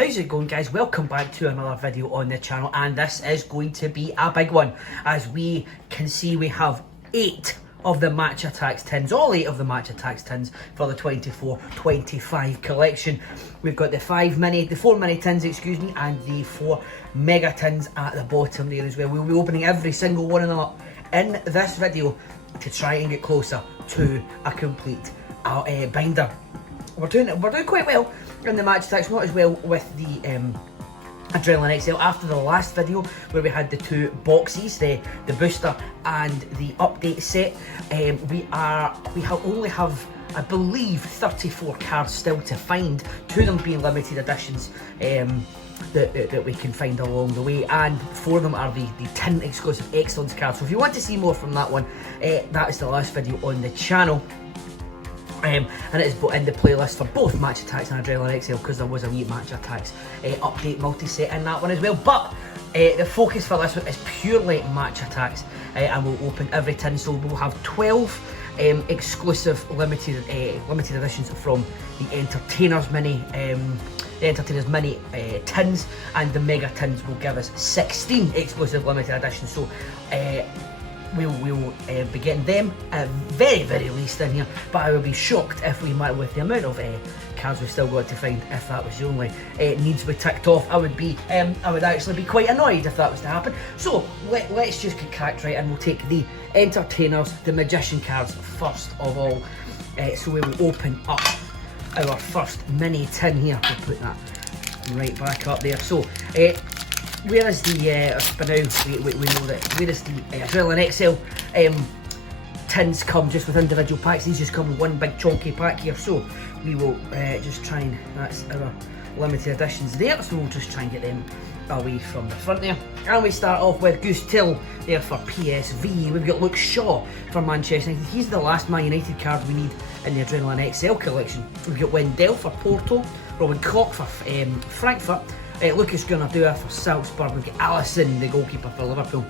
How's it going, guys? Welcome back to another video on the channel, and this is going to be a big one. As we can see, we have 8 of the Match Attax tins, all 8 of the Match Attax tins for the 24-25 collection. We've got the 4 mini tins, excuse me, and the 4 mega tins at the bottom there as well. We'll be opening every single one of them up in this video to try and get closer to a complete binder. We're doing quite well in the Match Attax, not as well with the Adrenaline XL. After the last video where we had the 2 boxes, the booster and the update set, we only have, I believe, 34 cards still to find, 2 of them being limited editions that we can find along the way, and 4 of them are the tin exclusive Excellence cards. So if you want to see more from that one, that is the last video on the channel. And it is in the playlist for both Match Attax and Adrenaline XL, because there was a wee Match Attax update multi-set in that one as well. But the focus for this one is purely Match Attax, and we'll open every tin. So we'll have 12 exclusive limited editions from the Entertainers Mini tins, and the Mega tins will give us 16 exclusive limited editions. So we'll be getting them at very least in here, but I would be shocked if we might, with the amount of cards we've still got to find, if that was the only needs we ticked off. I would actually be quite annoyed if that was to happen. So let's just get cracked right, and we'll take the Entertainers, the Magician cards first of all. So we will open up our first mini tin here. We'll put that right back up there. So where is the, for now, we know that, where is the Adrenaline XL tins come just with individual packs. These just come with one big chunky pack here. So we will just try and, that's our limited editions there. So we'll just try and get them away from the front there. And we start off with Goose Till there for PSV. We've got Luke Shaw for Manchester United. He's the last Man United card we need in the Adrenaline XL collection. We've got Wendell for Porto, Robin Koch for Frankfurt, Lucas Gunardua for Salzburg. We've got Alisson, the goalkeeper for Liverpool,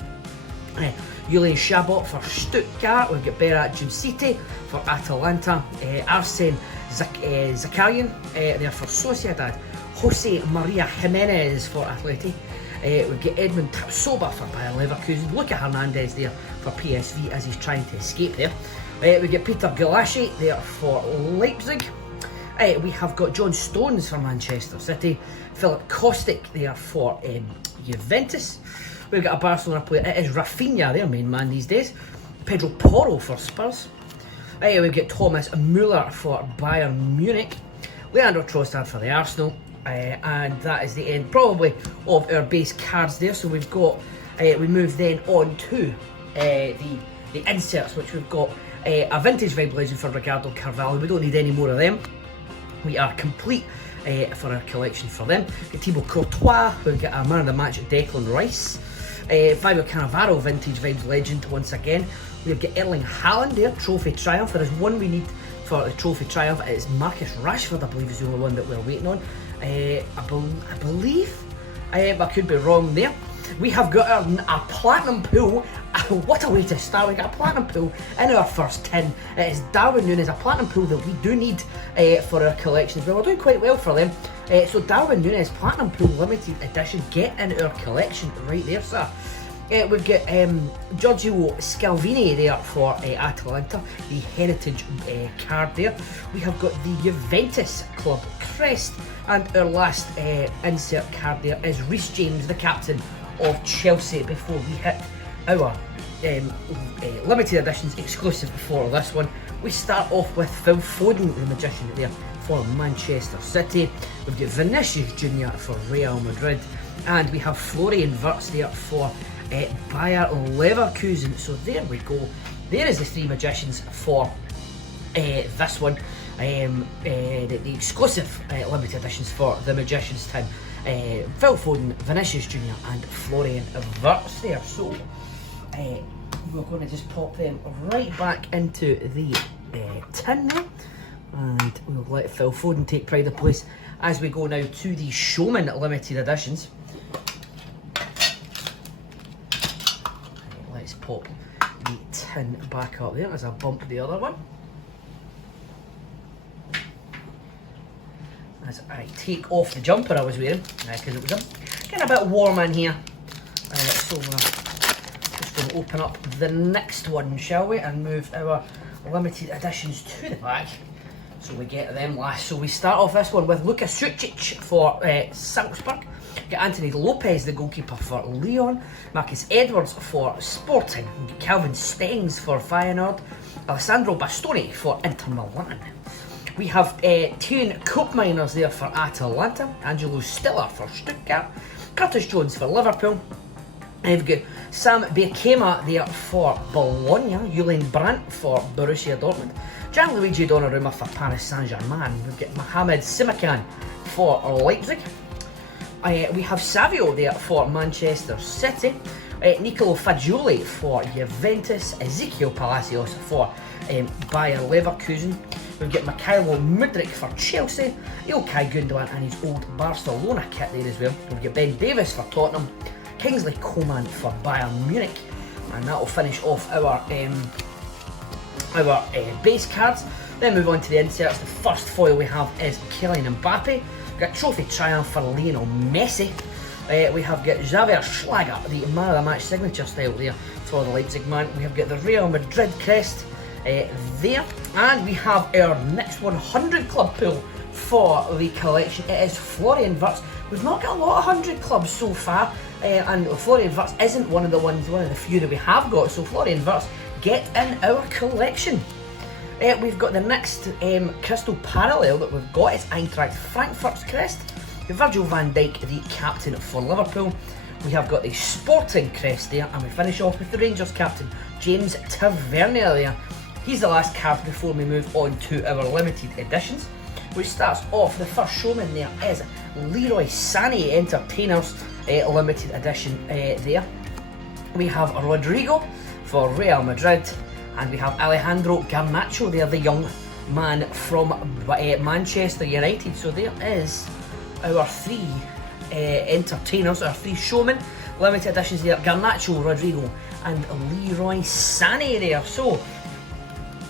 Julian Chabot for Stuttgart. We've got Berat Jumsiti for Atalanta, Arsene Zakarian there for Sociedad, Jose Maria Jimenez for Atleti. We've got Edmund Tapsoba for Bayer Leverkusen. Luca Hernandez there for PSV as he's trying to escape there. We've got Peter Gulaschi there for Leipzig. We have got John Stones for Manchester City, Philip Kostic there for Juventus. We've got a Barcelona player, it is Rafinha, their main man these days. Pedro Porro for Spurs. We've got Thomas Muller for Bayern Munich, Leandro Trossard for the Arsenal, and that is the end probably of our base cards there. So we've got, we move then on to the inserts, which we've got a Vintage Vibe Legend for Ricardo Carvalho. We don't need any more of them. We are complete for our collection for them. We've got Thibaut Courtois, we've got a Man of the Match, Declan Rice. Fabio Cannavaro, Vintage Vibes Legend once again. We've got Erling Haaland there, Trophy Triumph. There is one we need for the Trophy Triumph. It's Marcus Rashford, I believe, is the only one that we're waiting on. I believe. I could be wrong there. We have got a Platinum Pool. What a way to start. We got a Platinum Pool in our first tin. It is Darwin Núñez, a Platinum Pool that we do need for our collection as well. We're doing quite well for them. So Darwin Núñez, Platinum Pool Limited Edition, get in our collection right there, sir. We've got Giorgio Scalvini there for Atalanta, the Heritage card there. We have got the Juventus Club crest, and our last insert card there is Reece James, the captain of Chelsea, before we hit our limited editions exclusive for this one. We start off with Phil Foden, the Magician there for Manchester City. We've got Vinicius Jr. for Real Madrid, and we have Florian Wirtz there for Bayer Leverkusen. So there we go. There is the 3 Magicians for this one. The exclusive limited editions for the Magicians tin. Phil Foden, Vinicius Jr. and Florian Wirtz there. So we're going to just pop them right back into the tin there, and we'll let Phil Foden take pride of place as we go now to the Showman limited editions. Let's pop the tin back up there as I bump the other one. as I take off the jumper I was wearing, because it was getting a bit warm in here. So we're just going to open up the next one, shall we, and move our limited editions to the back, so we get them last. So we start off this one with Luka Sucic for Salzburg. Get Anthony Lopez, the goalkeeper, for Lyon. Marcus Edwards for Sporting. Calvin Stengs for Feyenoord. Alessandro Bastoni for Inter Milan. We have 10 cup miners there for Atalanta. Angelo Stiller for Stuttgart. Curtis Jones for Liverpool. And we've got Sam Biakema there for Bologna. Julian Brandt for Borussia Dortmund. Gianluigi Donnarumma for Paris Saint-Germain. We've got Mohamed Simakan for Leipzig. We have Savio there for Manchester City. Nicolo Fagioli for Juventus. Ezekiel Palacios for Bayer Leverkusen. We've got Mikhailo Mudryk for Chelsea. Ilkay Gundogan and his old Barcelona kit there as well. We've got Ben Davies for Tottenham. Kingsley Coman for Bayern Munich. And that will finish off our base cards. Then move on to the inserts. The first foil we have is Kylian Mbappe. We've got Trophy Triumph for Lionel Messi. We have got Xavier Schlager, the man of the match signature style there for the Leipzig man. We have got the Real Madrid crest there. And we have our next 100 club pool for the collection. It is Florian Wirtz. We've not got a lot of 100 clubs so far, and Florian Wirtz isn't one of the few that we have got. So Florian Wirtz, get in our collection. We've got the next crystal parallel that we've got. It's Eintracht Frankfurt's crest. Virgil van Dijk, the captain for Liverpool. We have got the Sporting crest there, and we finish off with the Rangers captain, James Tavernier there. He's the last card before we move on to our limited editions, which starts off, the first showman there is Leroy Sané, Entertainers limited edition there. We have Rodrigo for Real Madrid, and we have Alejandro Garnacho there, the young man from Manchester United. So there is our three entertainers, our three showmen, limited editions there. Garnacho, Rodrigo and Leroy Sané there. So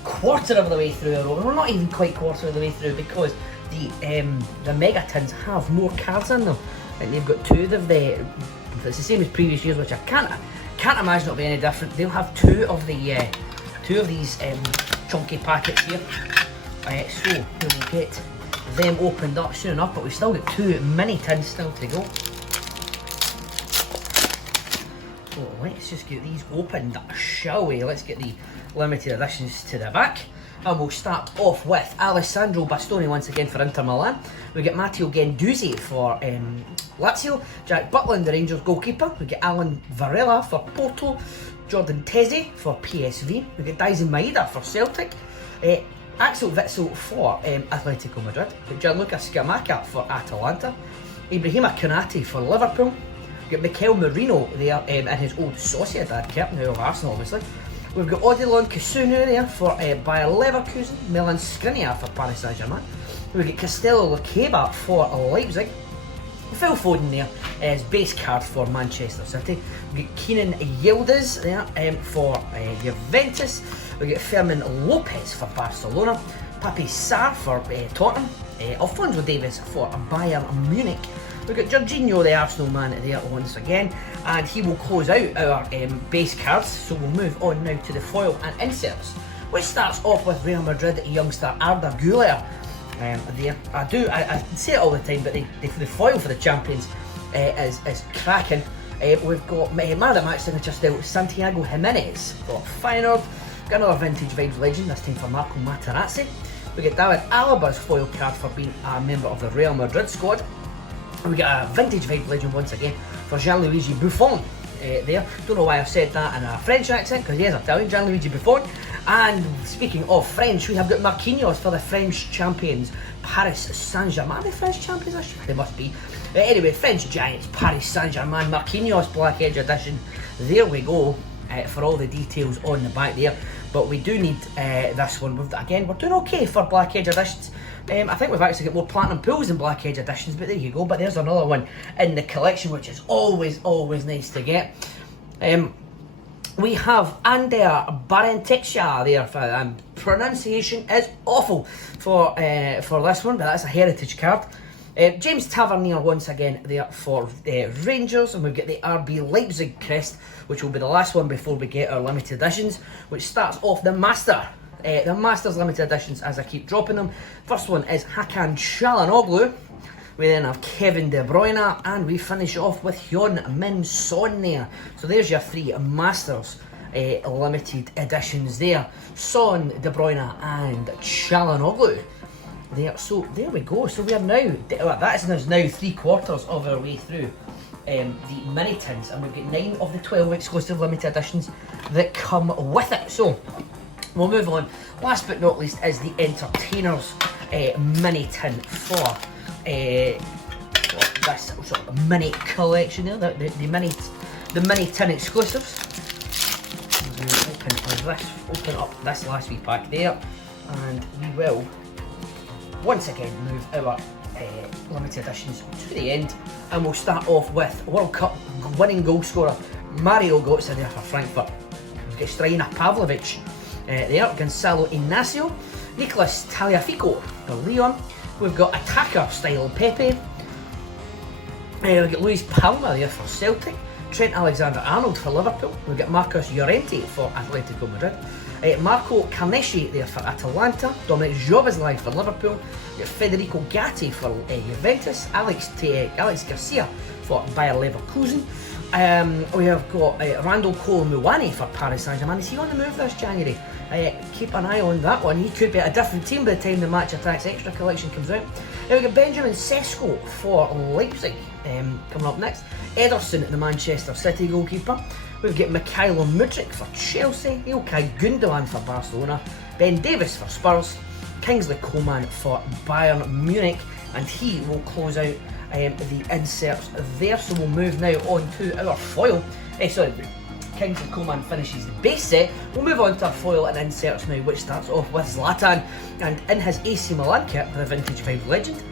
quarter of the way through our open. We're not even quite quarter of the way through, because the mega tins have more cards in them, and they've got two of the, it's the same as previous years, which I can't imagine it'll be any different. They'll have two of these chunky packets here, so we'll get them opened up soon enough, but we've still got two mini tins still to go. So let's just get these opened, shall we? Let's get the limited editions to the back, and we'll start off with Alessandro Bastoni once again for Inter Milan. We get Matteo Guendouzi for Lazio, Jack Butland, the Rangers goalkeeper. We get Alan Varela for Porto, Jordan Teze for PSV. We get Daisen Maeda for Celtic, Axel Witsel for Atletico Madrid. We get Gianluca Scamacca for Atalanta, Ibrahima Konate for Liverpool. We get Mikel Merino there in his old Sociedad kit, now of Arsenal obviously. We've got Odilon Kasunu there for Bayer Leverkusen, Milan Skriniar for Paris Saint-Germain. We get Castello Lacaba for Leipzig. Phil Foden there is base card for Manchester City. We get Keenan Yildiz there for Juventus. We get Fermin Lopez for Barcelona. Papi Sarr for Tottenham. Alphonso Davies for Bayern Munich. We've got Jorginho, the Arsenal man, there once again, and he will close out our base cards. So we'll move on now to the foil and inserts, which starts off with Real Madrid youngster Arda Güler. There, I say it all the time, but the foil for the champions is cracking. We've got man of the match signature still, Santiago Jimenez for Feyenoord. Got another vintage vibes legend, this time for Marco Materazzi. We get David Alaba's foil card for being a member of the Real Madrid squad. We got a vintage vibe legend once again for Gianluigi Buffon there. Don't know why I've said that in a French accent, because he is Italian, Gianluigi Buffon. And speaking of French, we have got Marquinhos for the French champions, Paris Saint-Germain. Are they French champions? They must be. Anyway, French giants, Paris Saint-Germain, Marquinhos Black Edge edition. There we go, for all the details on the back there. But we do need this one. Again, we're doing okay for Black Edge editions. I think we've actually got more platinum pools than Black Edge editions, but there you go. But there's another one in the collection, which is always nice to get. We have Ander Barrenetxea there. Pronunciation is awful for this one, but that's a heritage card. James Tavernier once again there for Rangers, and we've got the RB Leipzig crest, which will be the last one before we get our limited editions, which starts off the Masters limited editions as I keep dropping them. First one is Hakan Çalhanoğlu. We then have Kevin De Bruyne, and we finish off with Heung-min Son there. So there's your 3 Masters limited editions there. Son, De Bruyne and Çalhanoğlu there. So there we go. So we are now, that is now 3/4 of our way through the mini tins, and we've got 9 of the 12 exclusive limited editions that come with it. So we'll move on. Last but not least is the Entertainers mini tin for this sort of mini collection there, the mini tin exclusives. Open up this last wee pack there, and we will once again move our limited editions to the end, and we'll start off with World Cup winning goal scorer Mario Götze there for Frankfurt. We've got Strina Pavlovic there, Gonzalo Inacio, Nicolas Tagliafico for Lyon. We've got attacker style Pepe. We've got Luis Palma there for Celtic, Trent Alexander-Arnold for Liverpool. We've got Marcus Llorente for Atletico Madrid, Marco Carnesci there for Atalanta, Dominic Szoboszlai for Liverpool, we've got Federico Gatti for Juventus, Alex Garcia for Bayer Leverkusen. We have got Randall Cole Muani for Paris Saint-Germain. Is he on the move this January? Keep an eye on that one. He could be at a different team by the time the Match Attax Extra collection comes out. We've got Benjamin Sesko for Leipzig coming up next. Ederson, the Manchester City goalkeeper. We've got Mikhailo Mudryk for Chelsea, Ilkay Gundogan for Barcelona, Ben Davies for Spurs, Kingsley Coman for Bayern Munich, and he will close out the inserts there. So we'll move now on to our foil. Kingsley Coman finishes the base set. We'll move on to our foil and inserts now, which starts off with Zlatan, and in his AC Milan kit, the Vintage 5 Legend,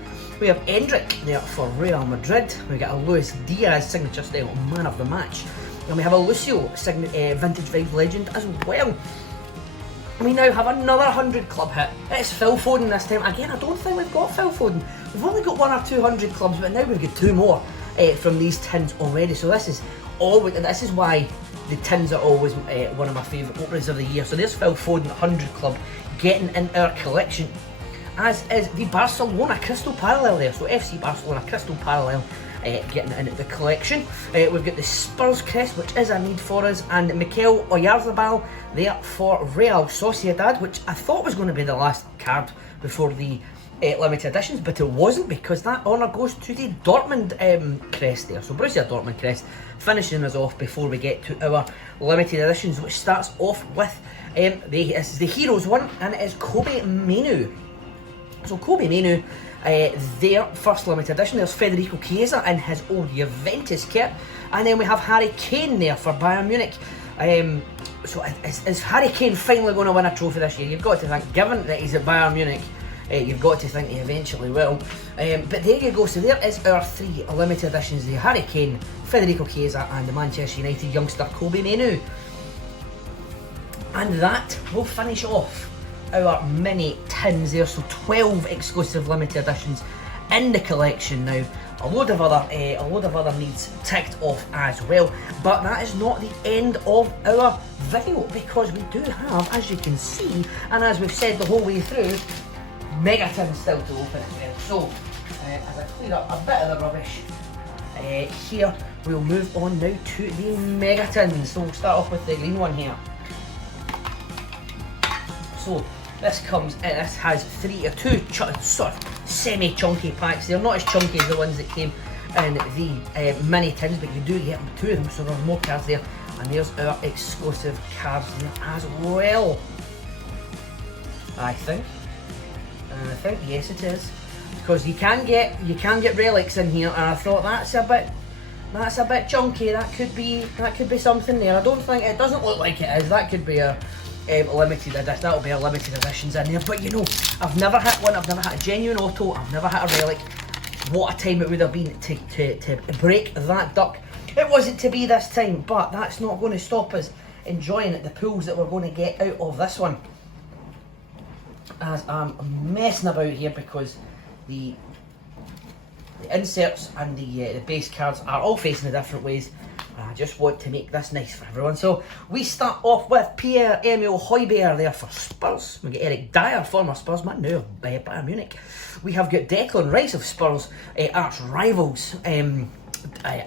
we have Endrick there for Real Madrid. We got a Luis Diaz signature style man of the match, and we have a Lucio Vintage 5 Legend as well. We now have another 100 club hit. It's Phil Foden this time. Again, I don't think we've got Phil Foden. We've only got 1 or 200 clubs, but now we've got 2 more from these tins already. So this is why the tins are always one of my favourite openings of the year. So there's Phil Foden 100 club getting in our collection, as is the Barcelona Crystal Parallel there. So FC Barcelona Crystal Parallel getting in the collection. We've got the Spurs crest, which is a need for us, and Mikel Oyarzabal there for Real Sociedad, which I thought was going to be the last card before the limited editions, but it wasn't, because that honour goes to the Dortmund crest there. So Borussia Dortmund crest finishing us off before we get to our limited editions, which starts off with this is the Heroes one, and it is Kobe Mainoo. So Kobe Mainoo, their first limited edition. There's Federico Chiesa in his old Juventus kit, and then we have Harry Kane there for Bayern Munich. So is Harry Kane finally going to win a trophy this year? You've got to think, given that he's at Bayern Munich, you've got to think he eventually will. But there you go. So there is our 3 limited editions there: Harry Kane, Federico Chiesa, and the Manchester United youngster Kobe Mainoo. And that will finish off our mini tins there. So 12 exclusive limited editions in the collection now. A load of other needs ticked off as well. But that is not the end of our video, because we do have, as you can see, and as we've said the whole way through, mega tins still to open as well. So as I clear up a bit of the rubbish here, we'll move on now to the mega tins. So we'll start off with the green one here. So this has 2 sort of semi-chunky packs. They're not as chunky as the ones that came in the mini tins, but you do get 2 of them, so there's more cards there. And there's our exclusive cards there as well, I think. And I think, yes, it is, because you can get relics in here, and I thought that's a bit chunky. That could be something there. I don't think, it doesn't look like it is. That could be a limited edition. That'll be a limited editions in there. But you know, I've never hit one. I've never hit a genuine auto. I've never hit a relic. What a time it would have been to break that duck. It wasn't to be this time, but that's not going to stop us enjoying the pulls that we're going to get out of this one. As I'm messing about here, because the The inserts and the base cards are all facing in different ways. I just want to make this nice for everyone. So we start off with Pierre-Emile Højbjerg there for Spurs. We get Eric Dyer, former Spurs man, now of Bayern Munich. We have got Declan Rice of Spurs, arch rivals,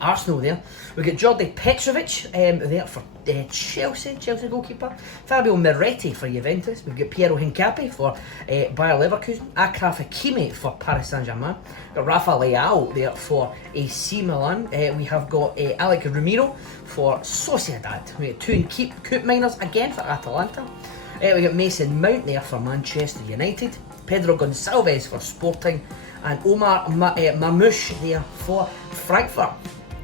Arsenal there. We get Jordi Petrovic there for Chelsea goalkeeper. Fabio Miretti for Juventus. We've got Piero Hincapié for Bayer Leverkusen. Achraf Hakimi for Paris Saint-Germain. Got Rafa Leao there for AC Milan. We have got Alec Ramiro for Sociedad. We got Toon Koopmeiners again for Atalanta. We got Mason Mount there for Manchester United. Pedro Gonçalves for Sporting. And Omar Mamouche there for Frankfurt.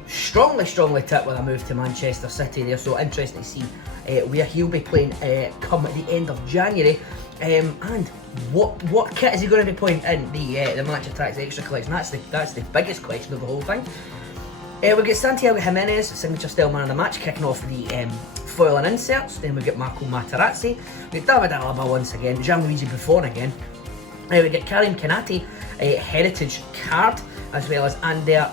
Strongly tip with a move to Manchester City there, so interesting to see where he'll be playing come at the end of January. And what kit is he going to be playing in the Match Attax Extra Collection? That's the biggest question of the whole thing. We get Santiago Jimenez, signature style man of the match, kicking off the foil and inserts. Then we get Marco Materazzi. We get David Alaba once again, Gianluigi Buffon again. We get Karim Kanate, heritage card, as well as Ander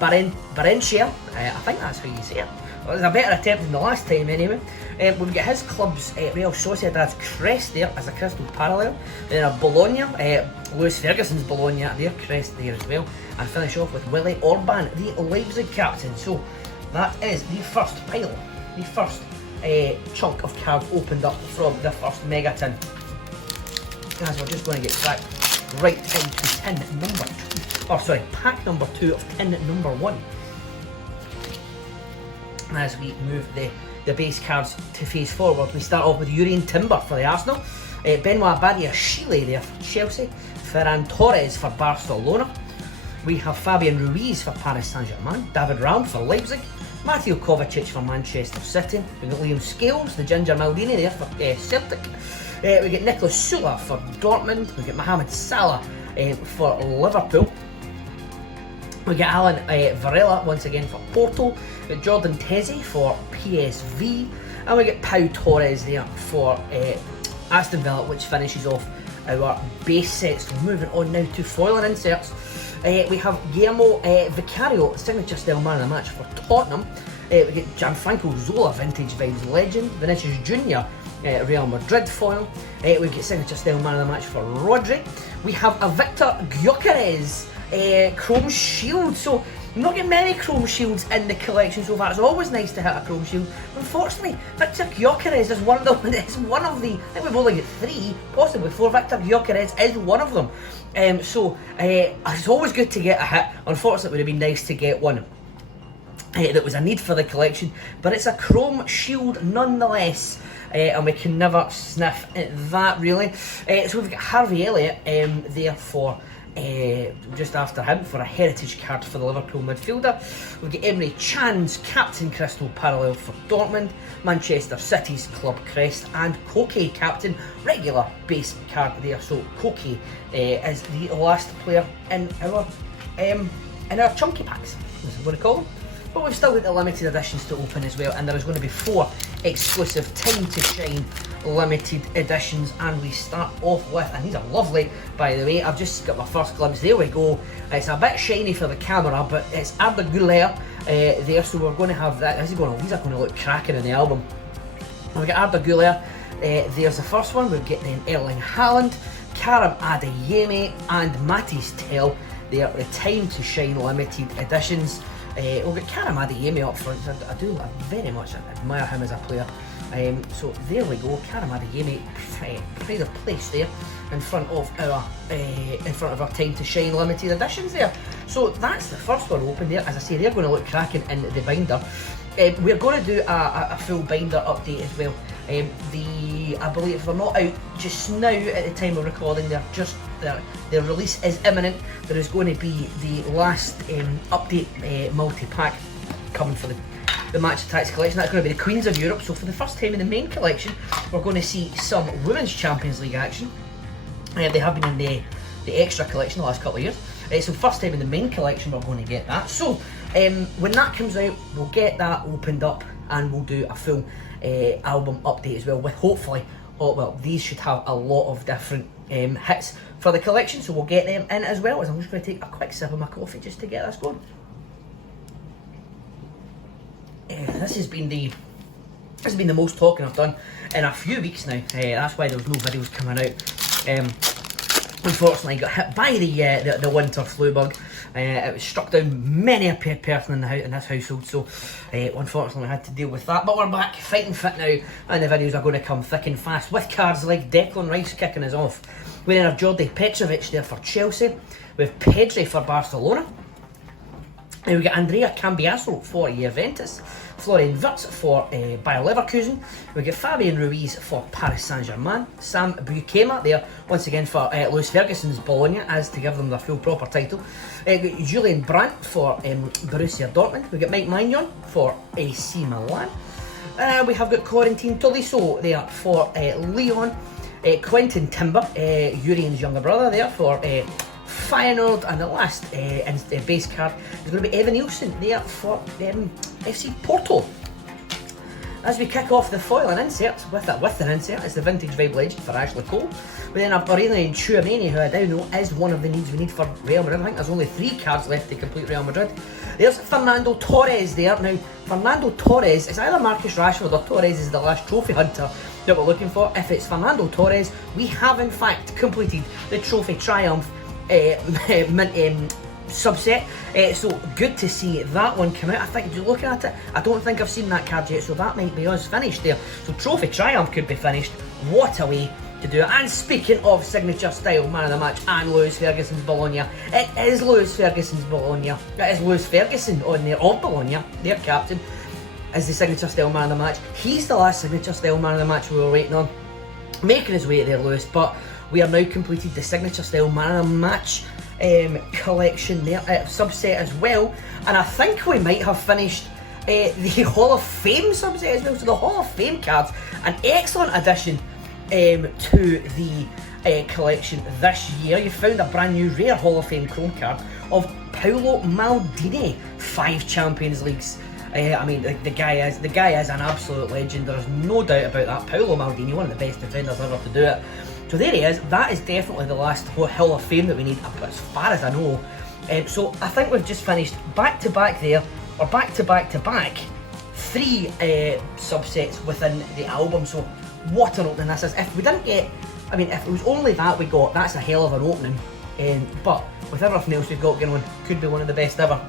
Barenchia. I think that's how you say it. Well, it was a better attempt than the last time anyway. We've got his club's Real Sociedad's crest there as a crystal parallel. Then a Bologna, Lewis Ferguson's Bologna, their crest there as well. And finish off with Willy Orban, the Leipzig captain. So that is the first pile, the first chunk of cards opened up from the first mega tin. Guys, we're just going to get cracked right into tin number 2. Oh, sorry, pack number 2 of tin number 1. As we move the base cards to face forward, we start off with Urian Timber for the Arsenal, Benoit Badiashile there for Chelsea, Ferran Torres for Barcelona. We have Fabian Ruiz for Paris Saint-Germain, David Raum for Leipzig, Mateo Kovacic for Manchester City. We've got Liam Scales, the Ginger Maldini there for Celtic. We get Nicolas Sula for Dortmund. We get Mohamed Salah for Liverpool. We get Alan Varela once again for Porto. We get Jordan Tezzi for PSV. And we get Pau Torres there for Aston Villa, which finishes off our base sets. So moving on now to foil and inserts. We have Guillermo Vicario, signature style man of the match for Tottenham. We get Gianfranco Zola, vintage vibes legend. Vinicius Junior, Real Madrid foil. We get signature style man of the match for Rodri. We have a Victor Gyökeres chrome shield. So I'm not getting many chrome shields in the collection so far. It's always nice to hit a chrome shield. Unfortunately, Victor Gyökeres is one of the. It's one of the. I think we've only got 3, possibly 4. Victor Gyökeres is one of them. So it's always good to get a hit. Unfortunately, it would have been nice to get one that was a need for the collection, but it's a chrome shield nonetheless, and we can never sniff at that really. So we've got Harvey Elliott there for just after him for a heritage card for the Liverpool midfielder. We've got Emre Can's captain crystal parallel for Dortmund, Manchester City's club crest, and Koke captain regular base card there. So Koke is the last player in our chunky packs, this is what I call them. But we've still got the limited editions to open as well, and there is going to be 4 exclusive time to shine limited editions, and we start off with, and these are lovely by the way. I've just got my first glimpse. There we go. It's a bit shiny for the camera, but it's Arda Güler there, so we're going to have that. These are going to look cracking in the album. We've got Arda Güler, there's the first one. We've got then Erling Haaland, Karim Adeyemi, and Matisse Tell. They are the time to shine limited editions. We'll get Karim Adeyemi up front. I very much admire him as a player. So there we go, Karim Adeyemi, pride of place there in front of our time to shine limited editions there. So that's the first one open there. As I say, they're going to look cracking in the binder. We're going to do a full binder update as well. I believe they're not out just now at the time of recording. Their release is imminent. There is going to be the last update multi-pack coming for the Match Attax collection. That's going to be the Queens of Europe. So for the first time in the main collection, we're going to see some Women's Champions League action. They have been in the extra collection the last couple of years. So first time in the main collection, we're going to get that. So when that comes out, we'll get that opened up and we'll do a full album update as well, with hopefully, these should have a lot of different hits for the collection, so we'll get them in as well. As I'm just going to take a quick sip of my coffee just to get this going. This has been the most talking I've done in a few weeks now. That's why there was no videos coming out. Unfortunately, got hit by the winter flu bug. It struck down many a person in this household, so unfortunately I had to deal with that. But we're back, fighting fit now, and the videos are going to come thick and fast with cards like Declan Rice kicking us off. We then have Jordi Petrovic there for Chelsea. We have Pedri for Barcelona. And we got Andrea Cambiaso for Juventus, Florian Wirtz for Bayer Leverkusen. We got Fabian Ruiz for Paris Saint-Germain, Sam Buchema there once again for Lewis Ferguson's Bologna, as to give them their full proper title. We got Julian Brandt for Borussia Dortmund. We got Mike Maignan for AC Milan. We have got Corentin Tolisso there for Lyon. Quentin Timber, Urian's younger brother there for Feyenoord, and the last base card is going to be Evan Nielsen there for FC Porto. As we kick off the foil and inserts, with an insert, it's the Vintage Vibe Legend for Ashley Cole. We then have Aurelien Tchouameni, who I now know is one of the needs we need for Real Madrid. I think there's only 3 cards left to complete Real Madrid. There's Fernando Torres there. Now, Fernando Torres is either Marcus Rashford or Torres is the last trophy hunter that we're looking for. If it's Fernando Torres, we have in fact completed the Trophy Triumph subset, so good to see that one come out. I think, looking at it, I don't think I've seen that card yet, so that might be us finished there. So Trophy Triumph could be finished. What a way to do it. And speaking of signature style man of the match and Lewis Ferguson's Bologna, it is Lewis Ferguson's Bologna. It is Lewis Ferguson on there of Bologna, their captain, is the signature style man of the match. He's the last signature style man of the match we were waiting on, making his way there, Lewis. But we have now completed the signature style man of the match collection there, subset as well, and I think we might have finished the Hall of Fame subset as well. So the Hall of Fame cards, an excellent addition to the collection this year. You found a brand new rare Hall of Fame Chrome card of Paolo Maldini, 5 Champions Leagues. I mean, the guy is an absolute legend. There is no doubt about that. Paolo Maldini, one of the best defenders ever to do it. So there he is. That is definitely the last Hall of Fame that we need, as far as I know. So I think we've just finished back to back there, or back to back 3 subsets within the album. So what an opening this is. If we didn't get, I mean, if it was only that we got, that's a hell of an opening. But with everything else we've got going on, could be one of the best ever.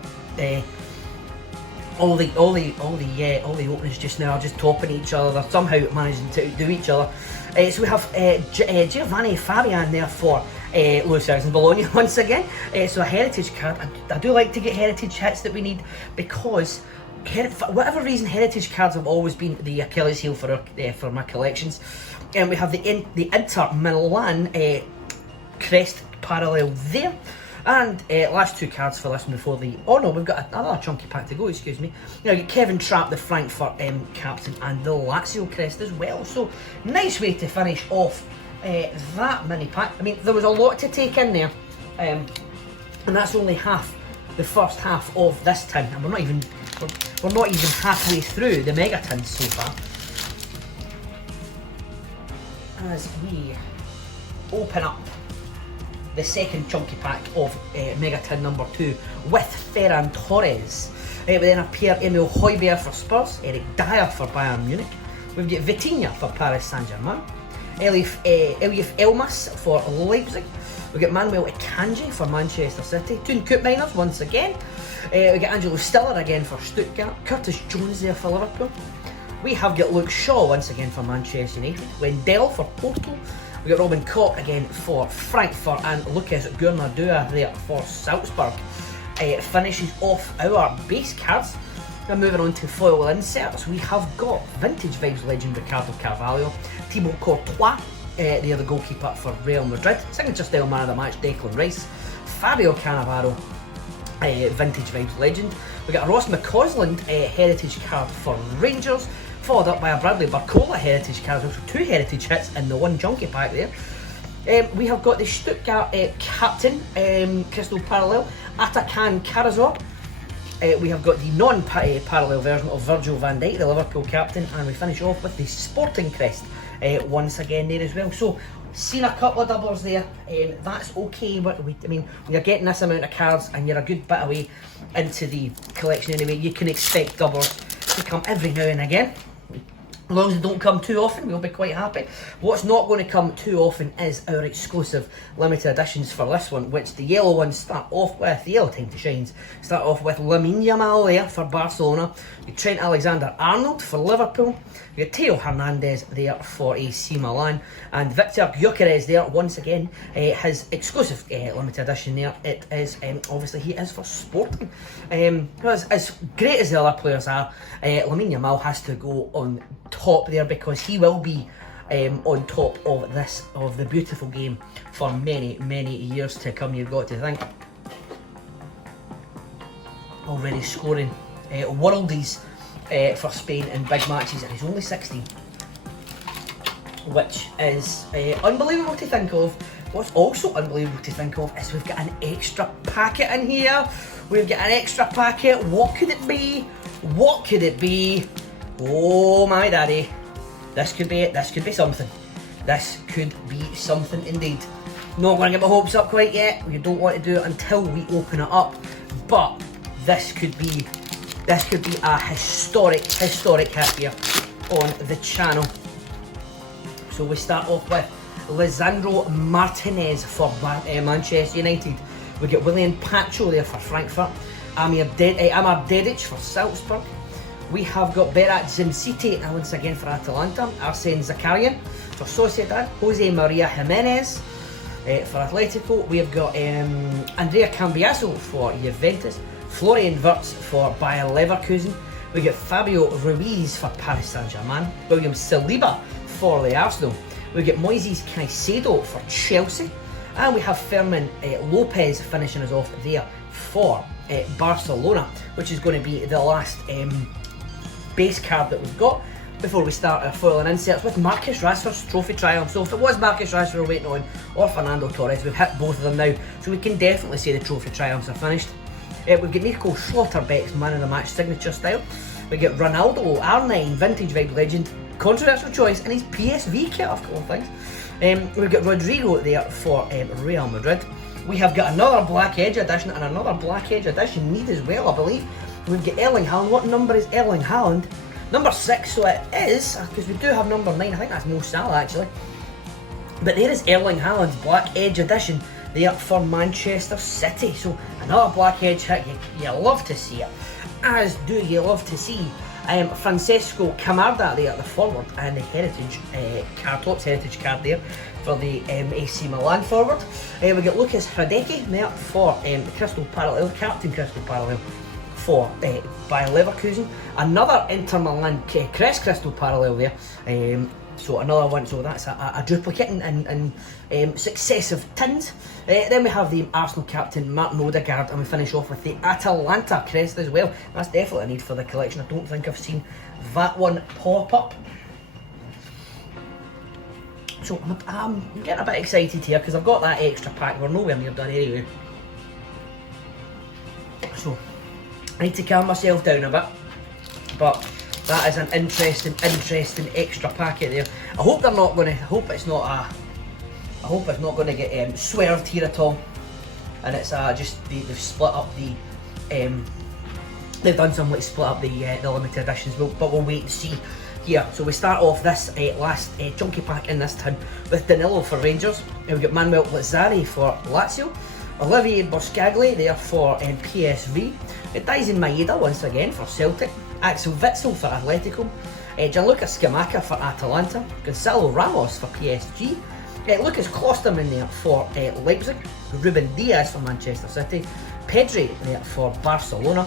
All the openings just now are just topping each other. They're somehow managing to do each other. So we have Giovanni Fabian there for Lewis Ferguson Bologna once again. So a heritage card. I do like to get heritage hits that we need, because for whatever reason heritage cards have always been the Achilles heel for my collections. And we have the Inter Milan crest parallel there. And last 2 cards for this one before the... Oh no, we've got another chunky pack to go, excuse me. Now, you get Kevin Trapp, the Frankfurt captain, and the Lazio crest as well. So, nice way to finish off that mini pack. I mean, there was a lot to take in there. And that's only the first half of this tin. And we're not even halfway through the mega tins so far. As we open up the second chunky pack of Mega Tin number 2 with Ferran Torres. We then have Pierre-Emile Højbjerg for Spurs, Eric Dyer for Bayern Munich. We've got Vitinha for Paris Saint-Germain, Elif Elmas for Leipzig. We've got Manuel Akanji for Manchester City, Toon Koopmeiners once again. We got Angelo Stiller again for Stuttgart, Curtis Jones there for Liverpool. We have got Luke Shaw once again for Manchester United, Wendell for Porto. We got Robin Koch again for Frankfurt, and Lucas Gurnadua there for Salzburg. Finishes off our base cards. Now moving on to foil inserts, we have got Vintage Vibes legend Ricardo Carvalho, Thibaut Courtois, the other goalkeeper for Real Madrid, signature style man of the match Declan Rice, Fabio Cannavaro, Vintage Vibes legend. We got a Ross McCausland heritage card for Rangers, followed up by a Bradley Barcola heritage card, so 2 heritage hits in the 1 junkie pack there. We have got the Stuttgart captain, Crystal Parallel, Atakan Karazor. We have got the non-parallel version of Virgil van Dijk, the Liverpool captain, and we finish off with the Sporting crest once again there as well. So Seen a couple of doublers there, that's okay, but I mean, when you're getting this amount of cards and you're a good bit away into the collection anyway, you can expect doublers to come every now and again. As long as they don't come too often, we'll be quite happy. What's not going to come too often is our exclusive limited editions for this one, which the yellow ones start off with, the yellow time to shines, start off with Lamine Yamal there for Barcelona, Trent Alexander-Arnold for Liverpool, you got Theo Hernandez there for AC Milan, and Victor Gyökeres there, once again, his exclusive limited edition there. It is, obviously he is for Sporting. As great as the other players are, Lamine Yamal has to go on top there because he will be on top of the beautiful game for many years to come. You've got to think. Already scoring worldies for Spain in big matches, and he's only 16, which is unbelievable to think of. What's also unbelievable to think of is we've got an extra packet in here. We've got an extra packet. What could it be? What could it be? Oh my daddy. This could be it. This could be something. This could be something indeed. Not going to get my hopes up quite yet. We don't want to do it until we open it up. But this could be a historic hit here on the channel. So we start off with Lisandro Martinez for Manchester United. We get William Pacho there for Frankfurt. Amar Dedic for Salzburg. We have got Berat Zimciti once again for Atalanta. Arsene Zakarian for Sociedad. Jose Maria Jimenez for Atletico. We have got Andrea Cambiaso for Juventus. Florian Wirtz for Bayer Leverkusen. We get Fabio Ruiz for Paris Saint-Germain. William Saliba for the Arsenal. We get Moises Caicedo for Chelsea. And we have Fermin Lopez finishing us off there for Barcelona, which is going to be the last base card that we've got before we start our foil and inserts with Marcus Rashford's trophy triumph. So if it was Marcus Rashford we're waiting on, or Fernando Torres, we've hit both of them now, so we can definitely say the trophy triumphs are finished. We've got Nico Schlotterbeck's man of the match signature style. We get Ronaldo R9 vintage vibe legend, controversial choice, and his PSV kit of all things. We've got Rodrigo there for Real Madrid. We have got another Black Edge edition and another Black Edge edition need as well, I believe. We've got Erling Haaland. What number is Erling Haaland? Number 6, so it is, because we do have number 9, I think that's Mo Salah actually. But there is Erling Haaland's Black Edge edition there for Manchester City. So another Black Edge hit, you love to see it. As do you love to see Francesco Camarda there at the forward, and the heritage card, Topps heritage card there for the AC Milan forward. We got Lucas Hradecki there for Crystal Parallel, Captain Crystal Parallel for Bayer Leverkusen. Another Inter Milan Crest Crystal Parallel there. So another one, so that's a duplicate in successive tins. Then we have the Arsenal captain Martin Odegaard, and we finish off with the Atalanta crest as well. That's definitely a need for the collection. I don't think I've seen that one pop up. So I'm getting a bit excited here because I've got that extra pack. We're nowhere near done anyway. So I need to calm myself down a bit. But that is an interesting extra packet there. I hope they're not going to. I hope it's not going to get swerved here at all. And it's just they've split up the. They've done some split up the limited editions. But we'll wait and see here. So we start off this last chunky pack in this tin with Danilo for Rangers. We've got Manuel Lazzari for Lazio. Olivier Boscagli there for PSV. Daisen Maeda once again for Celtic. Axel Witsel for Atletico. Gianluca Scamacca for Atalanta. Gonzalo Ramos for PSG. Lucas Klosterman there for Leipzig. Ruben Diaz for Manchester City. Pedri there for Barcelona.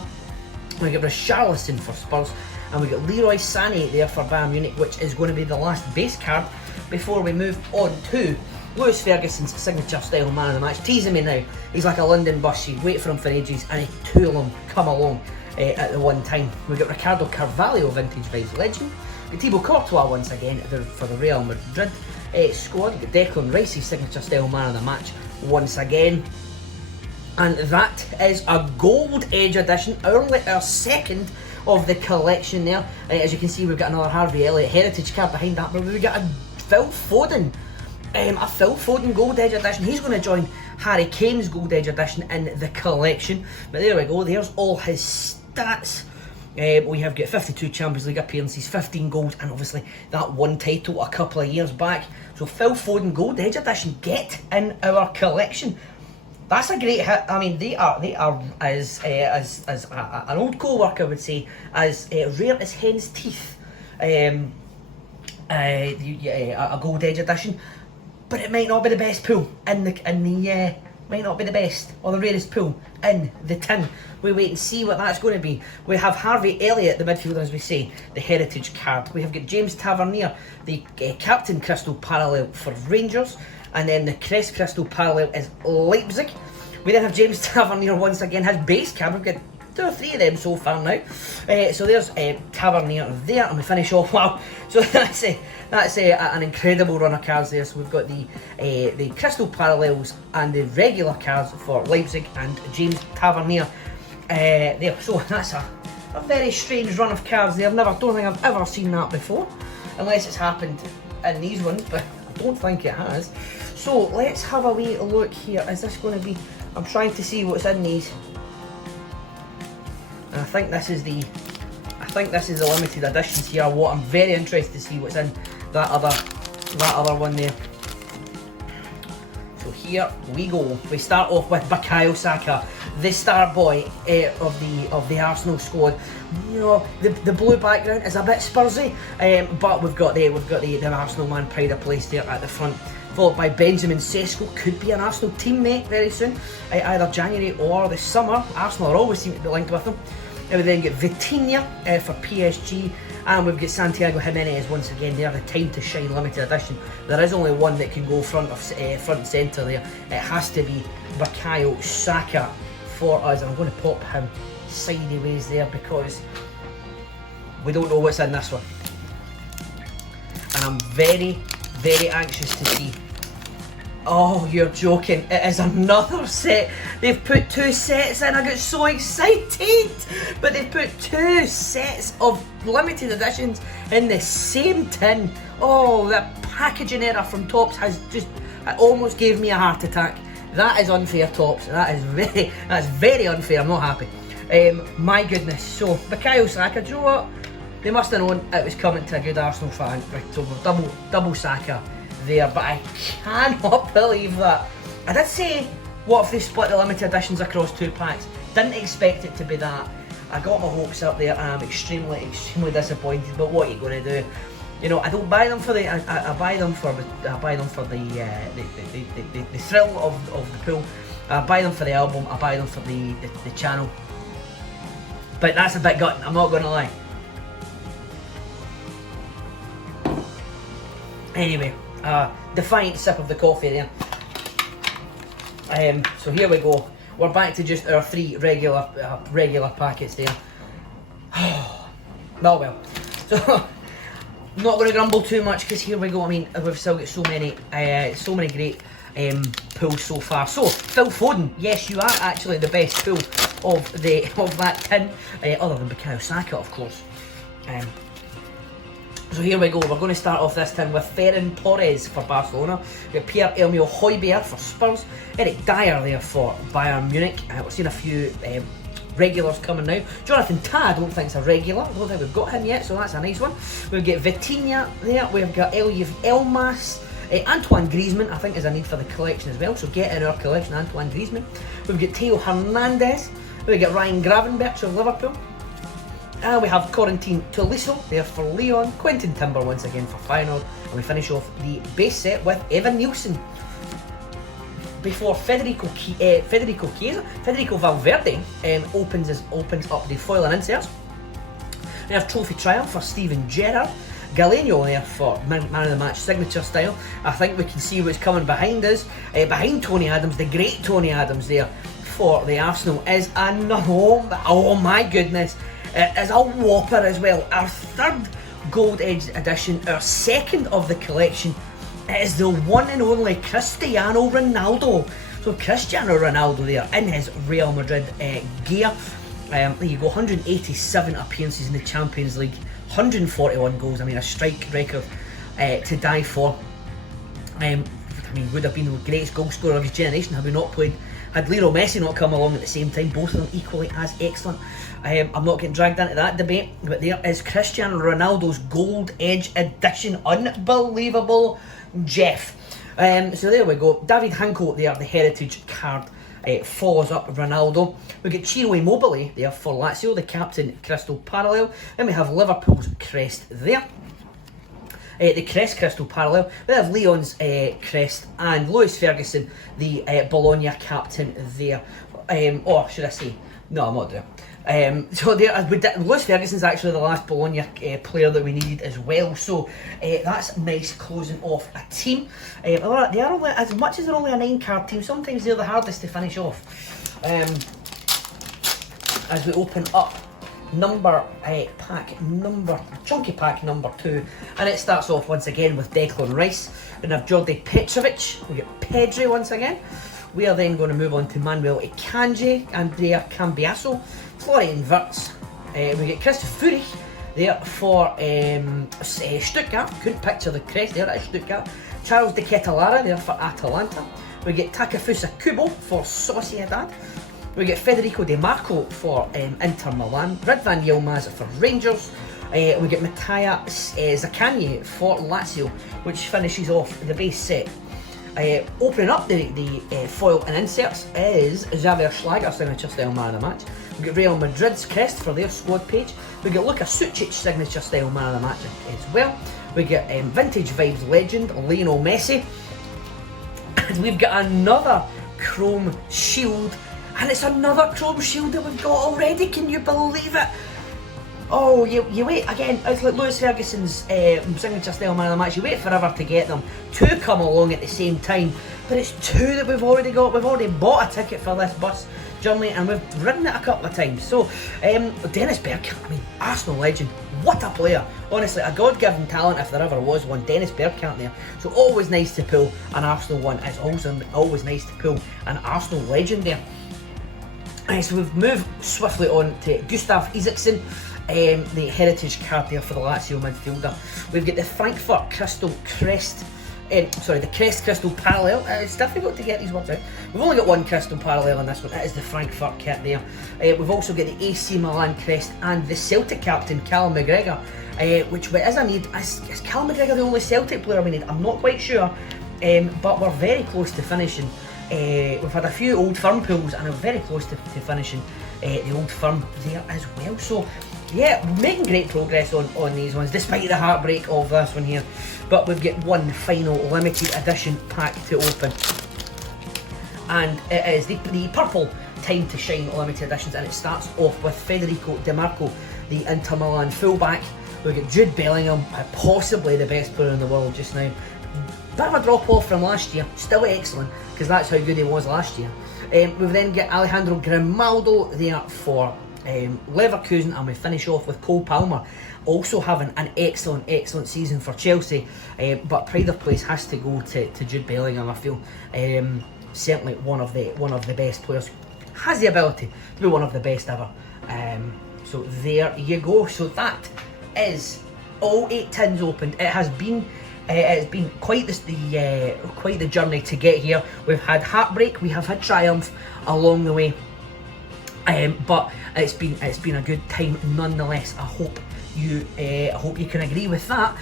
We get Richarlison for Spurs. And we got Leroy Sané there for Bayern Munich, which is going to be the last base card before we move on to Lewis Ferguson's signature style man of the match. Teasing me now. He's like a London bus. You wait for him for ages and two of them come along at the one time. We've got Ricardo Carvalho, vintage vibes legend. We've got Thibaut Courtois once again for the Real Madrid squad. We've got Declan Rice's signature style man of the match once again. And that is a gold edge edition, our second of the collection there. As you can see, we've got another Harvey Elliott heritage card behind that, but we've got a Phil Foden a Phil Foden Gold Edge edition. He's going to join Harry Kane's Gold Edge edition in the collection. But there we go, there's all his stats. We have got 52 Champions League appearances, 15 goals, and obviously that one title a couple of years back. So Phil Foden Gold Edge edition, get in our collection. That's a great hit. I mean, they are as an old co-worker would say, as rare as hen's teeth. A Gold Edge edition, but it might not be the best pull in the might not be the best or the rarest pull in the tin. We wait and see what that's going to be. We have Harvey Elliott, the midfielder, as we say, the heritage card. We have got James Tavernier, the captain crystal parallel for Rangers, and then the crest crystal parallel is Leipzig. We then have James Tavernier once again, his base card. We've got 2 or 3 of them so far now. So there's Tavernier there, and we finish off. Wow! So that's an incredible run of cards there. So we've got the crystal parallels and the regular cards for Leipzig and James Tavernier there. So that's a very strange run of cards there. Don't think I've ever seen that before, unless it's happened in these ones, but I don't think it has. So let's have a wee look here. Is this going to be? I'm trying to see what's in these. And I think this is the limited editions here. What I'm very interested to see what's in that other one there. So here we go. We start off with Bukayo Saka, the star boy of the Arsenal squad. You know, the blue background is a bit Spursy, but we've got the Arsenal man pride of place there at the front. Followed by Benjamin Sesko, could be an Arsenal teammate very soon, either January or the summer. Arsenal are always seem to be linked with them. And we then get Vitinha for PSG, and we've got Santiago Jimenez once again there, the time to shine limited edition. There is only one that can go front and centre there. It has to be Bukayo Saka for us. I'm going to pop him sideways there because we don't know what's in this one, and I'm very, very anxious to see. Oh, you're joking. It is another set. They've put 2 sets in. I got so excited. But they've put 2 sets of limited editions in the same tin. Oh, the packaging error from Topps has just, it almost gave me a heart attack. That is unfair, Topps. That's very unfair. I'm not happy. My goodness. So, Bukayo Saka, do you know what? They must have known it was coming to a good Arsenal fan. Right, so we're double Saka there, but I cannot believe that. I did say, what if they split the limited editions across 2 packs? Didn't expect it to be that. I got my hopes up there, and I'm extremely, extremely disappointed. But what are you going to do? You know, I don't buy them for the. I buy them for the thrill of the pool. I buy them for the album. I buy them for the channel. But that's a bit gutting. I'm not going to lie. Anyway. Defiant sip of the coffee there. So here we go. We're back to just our 3 regular packets there. Oh well. So not going to grumble too much because here we go. I mean, we've still got so many great pulls so far. So Phil Foden, yes, you are actually the best pull of that tin, other than Bukayo Saka, of course. So here we go, we're going to start off this tin with Ferran Torres for Barcelona. We've got Pierre-Emile Højbjerg for Spurs, Eric Dyer there for Bayern Munich. We're seeing a few regulars coming now. Jonathan Tah, I don't think it's a regular, I don't think we've got him yet, so that's a nice one. We've got Vitinha there, we've got Eliev Elmas, Antoine Griezmann I think is a need for the collection as well, so get in our collection Antoine Griezmann. We've got Theo Hernandez, we've got Ryan Gravenberch of Liverpool. And we have Corentin Tolisso there for Lyon, Quentin Timber once again for Feyenoord, and we finish off the base set with Evan Nielsen. Before Federico Valverde opens up the foil and inserts. We have Trophy Triumph for Steven Gerrard, Galeno there for man of the match signature style. I think we can see what's coming behind us. Behind Tony Adams, the great Tony Adams there for the Arsenal is another. Oh my goodness. It is a whopper as well. Our 3rd Gold Edge edition, our 2nd of the collection. It is the one and only Cristiano Ronaldo. So Cristiano Ronaldo there in his Real Madrid gear. There you go, 187 appearances in the Champions League, 141 goals. I mean, a strike record to die for. I mean, would have been the greatest goal scorer of his generation had Lionel Messi not come along at the same time. Both of them equally as excellent. I'm not getting dragged into that debate, but there is Cristiano Ronaldo's Gold Edge edition. Unbelievable, Jeff. So there we go. David Hanko there, the heritage card, follows up Ronaldo. We get Ciro Immobile there for Lazio, the captain, crystal parallel. Then we have Liverpool's crest there. The crest crystal parallel. We have Leon's crest and Lewis Ferguson, the Bologna captain there. Or should I say? No, I'm not doing it. So there, Lewis Ferguson's actually the last Bologna player that we needed as well. So that's nice closing off a team. They are only, as much as they're only a 9-card team, sometimes they're the hardest to finish off. As we open up chunky pack number 2, and it starts off once again with Declan Rice. We have Jordi Petrovic, we get Pedri once again. We are then going to move on to Manuel Akanji, Andrea Cambiaso, Florian Wirtz. We get Christoph Furich there for Stuttgart. Couldn't picture the crest there at Stuttgart. Charles de Ketelara there for Atalanta. We get Takefusa Kubo for Sociedad. We get Federico Di Marco for Inter Milan. Ridvan Yilmaz for Rangers. We get Mattia Zaccagni for Lazio, which finishes off the base set. Opening up the foil and inserts is Xavier Schlager, signature style man of the match. We get Real Madrid's crest for their squad page. We get Luka Sucic, signature style man of the match as well. We get Vintage Vibes legend Lionel Messi. And we've got another Chrome Shield. And it's another Chrome Shield that we've got already, can you believe it? Oh, you wait, again, it's like Lewis Ferguson's signature style man of the match, you wait forever to get them. 2 come along at the same time, but it's 2 that we've already got. We've already bought a ticket for this bus journey and we've ridden it a couple of times. So, Dennis Bergkamp, I mean, Arsenal legend, what a player. Honestly, a God-given talent if there ever was one. Dennis Bergkamp there. So always nice to pull an Arsenal one. It's always nice to pull an Arsenal legend there. So we've moved swiftly on to Gustav Isaacson, the heritage card there for the Lazio midfielder. We've got the Frankfurt Crystal Crest, the Crest Crystal Parallel. It's difficult to get these words out. We've only got one Crystal Parallel on this one. It is the Frankfurt kit there. We've also got the AC Milan Crest and the Celtic captain, Callum McGregor, which is a need. Is Callum McGregor the only Celtic player we need? I'm not quite sure, but we're very close to finishing. We've had a few Old Firm pulls and we're very close to finishing the Old Firm there as well. So yeah, making great progress on these ones despite the heartbreak of this one here. But we've got one final limited edition pack to open, and it is the purple Time to Shine limited editions, and it starts off with Federico Di Marco, the Inter Milan fullback. We've got Jude Bellingham, possibly the best player in the world just now. Bit of a drop off from last year, still excellent because that's how good he was last year. We've then got Alejandro Grimaldo there for Leverkusen, and we finish off with Cole Palmer, also having an excellent season for Chelsea. But pride of place has to go to Jude Bellingham. I feel certainly one of the best players, has the ability to be one of the best ever. So there you go. So that is all 8 tins opened. It's been quite the journey to get here. We've had heartbreak, we have had triumph along the way, but it's been a good time nonetheless. I hope you can agree with that.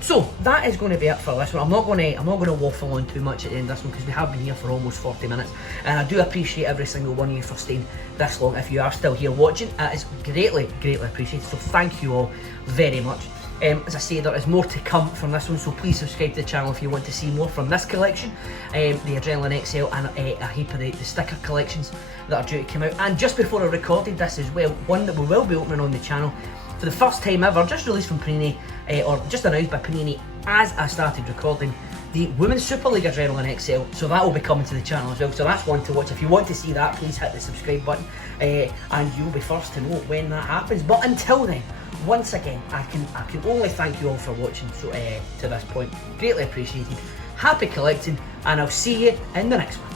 So that is going to be it for this one. I'm not going to waffle on too much at the end of this one because we have been here for almost 40 minutes, and I do appreciate every single one of you for staying this long. If you are still here watching, it is greatly appreciated. So thank you all very much. As I say, there is more to come from this one, so please subscribe to the channel if you want to see more from this collection, the Adrenaline XL, and a heap of the sticker collections that are due to come out. And just before I recorded this as well, one that we will be opening on the channel for the first time ever, just released from Panini, or just announced by Panini as I started recording, the Women's Super League Adrenaline XL, so that will be coming to the channel as well. So that's one to watch. If you want to see that, please hit the subscribe button, and you'll be first to know when that happens. But until then, once again, I can only thank you all for watching to this point. Greatly appreciated. Happy collecting, and I'll see you in the next one.